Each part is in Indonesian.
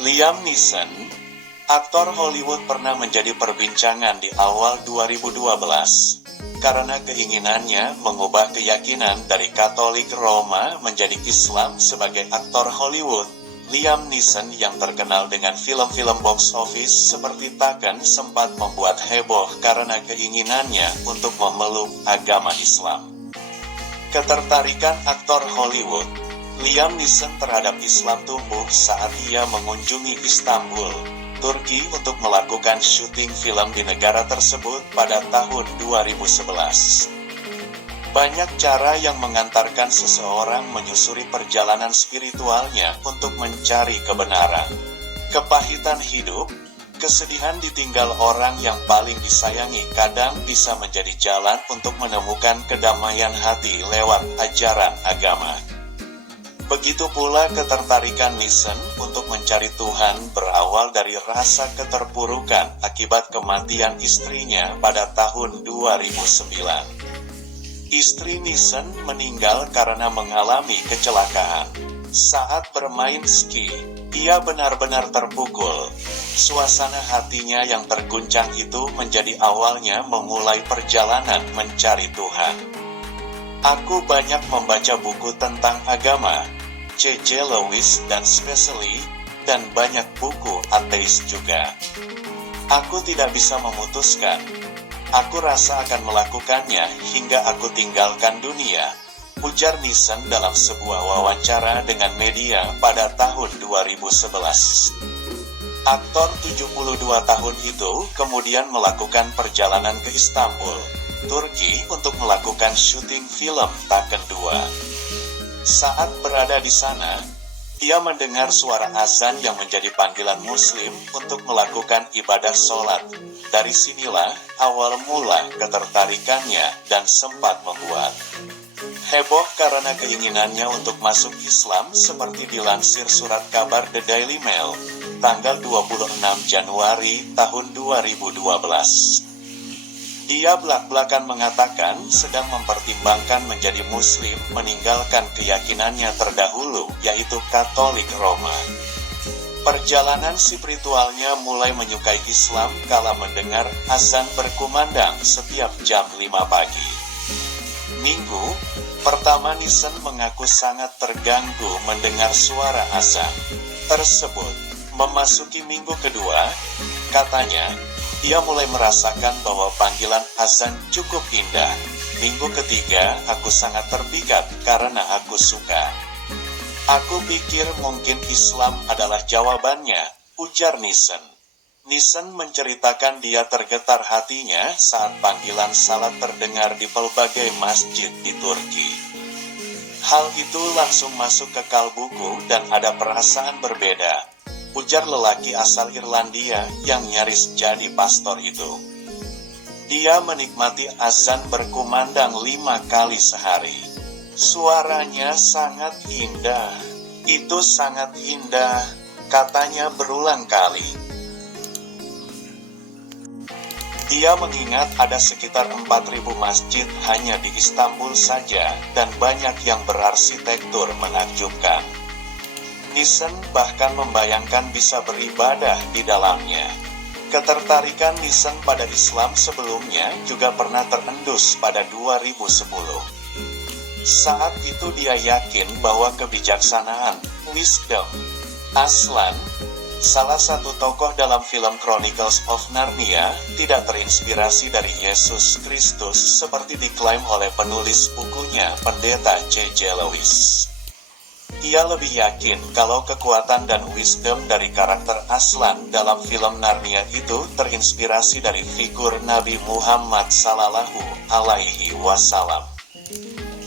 Liam Neeson, aktor Hollywood, pernah menjadi perbincangan di awal 2012 karena keinginannya mengubah keyakinan dari Katolik Roma menjadi Islam. Sebagai aktor Hollywood, Liam Neeson yang terkenal dengan film-film box office seperti Taken sempat membuat heboh karena keinginannya untuk memeluk agama Islam. Ketertarikan aktor Hollywood Liam Neeson terhadap Islam tumbuh saat ia mengunjungi Istanbul, Turki untuk melakukan syuting film di negara tersebut pada tahun 2011. Banyak cara yang mengantarkan seseorang menyusuri perjalanan spiritualnya untuk mencari kebenaran. Kepahitan hidup, kesedihan ditinggal orang yang paling disayangi kadang bisa menjadi jalan untuk menemukan kedamaian hati lewat ajaran agama. Begitu pula ketertarikan Neeson untuk mencari Tuhan berawal dari rasa keterpurukan akibat kematian istrinya pada tahun 2009. Istri Neeson meninggal karena mengalami kecelakaan. Saat bermain ski, ia benar-benar terpukul. Suasana hatinya yang terguncang itu menjadi awalnya memulai perjalanan mencari Tuhan. Aku banyak membaca buku tentang agama, C.J. Lewis dan Specely, dan banyak buku ateis juga. Aku tidak bisa memutuskan. Aku rasa akan melakukannya hingga aku tinggalkan dunia, ujar Neeson dalam sebuah wawancara dengan media pada tahun 2011. Aktor 72 tahun itu kemudian melakukan perjalanan ke Istanbul, Turki untuk melakukan syuting film Taken 2. Saat berada di sana, ia mendengar suara azan yang menjadi panggilan Muslim untuk melakukan ibadah sholat. Dari sinilah awal mula ketertarikannya dan sempat membuat heboh karena keinginannya untuk masuk Islam, seperti dilansir surat kabar The Daily Mail, tanggal 26 Januari tahun 2012. Dia belak-belakan mengatakan sedang mempertimbangkan menjadi Muslim meninggalkan keyakinannya terdahulu, yaitu Katolik Roma. Perjalanan spiritualnya mulai menyukai Islam kala mendengar azan berkumandang setiap jam 5 pagi. Minggu pertama, Neeson mengaku sangat terganggu mendengar suara azan tersebut. Memasuki minggu kedua, katanya, ia mulai merasakan bahwa panggilan azan cukup indah. Minggu ketiga, aku sangat terpikat karena aku suka. Aku pikir mungkin Islam adalah jawabannya, ujar Neeson. Neeson menceritakan dia tergetar hatinya saat panggilan salat terdengar di pelbagai masjid di Turki. Hal itu langsung masuk ke kalbuku dan ada perasaan berbeda, ujar lelaki asal Irlandia yang nyaris jadi pastor itu. Dia menikmati azan berkumandang 5 kali sehari. Suaranya sangat indah. Itu sangat indah, katanya berulang kali. Dia mengingat ada sekitar 4.000 masjid hanya di Istanbul saja dan banyak yang berarsitektur menakjubkan. Neeson bahkan membayangkan bisa beribadah di dalamnya. Ketertarikan Neeson pada Islam sebelumnya juga pernah terendus pada 2010. Saat itu dia yakin bahwa kebijaksanaan, wisdom, Aslan, salah satu tokoh dalam film Chronicles of Narnia, tidak terinspirasi dari Yesus Kristus seperti diklaim oleh penulis bukunya, Pendeta C.J. Lewis. Ia lebih yakin kalau kekuatan dan wisdom dari karakter Aslan dalam film Narnia itu terinspirasi dari figur Nabi Muhammad Sallallahu Alaihi Wasallam.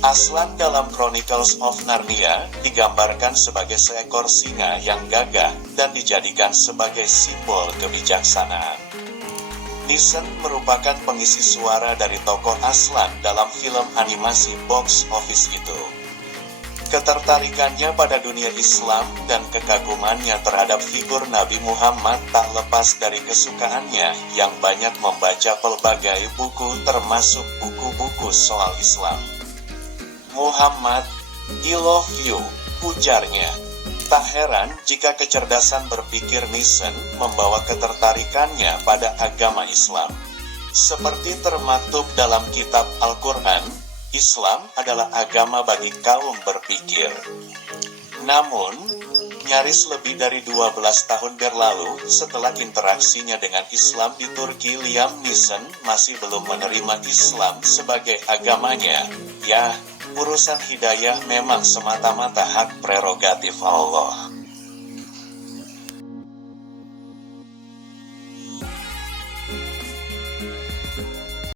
Aslan dalam Chronicles of Narnia digambarkan sebagai seekor singa yang gagah dan dijadikan sebagai simbol kebijaksanaan. Neeson merupakan pengisi suara dari tokoh Aslan dalam film animasi box office itu. Ketertarikannya pada dunia Islam dan kekagumannya terhadap figur Nabi Muhammad tak lepas dari kesukaannya yang banyak membaca pelbagai buku termasuk buku-buku soal Islam. Muhammad, I love you, ujarnya. Tak heran jika kecerdasan berpikir Nissen membawa ketertarikannya pada agama Islam. Seperti termaktub dalam kitab Al-Quran, Islam adalah agama bagi kaum berpikir. Namun, nyaris lebih dari 12 tahun berlalu setelah interaksinya dengan Islam di Turki, Liam Neeson masih belum menerima Islam sebagai agamanya. Ya, urusan hidayah memang semata-mata hak prerogatif Allah.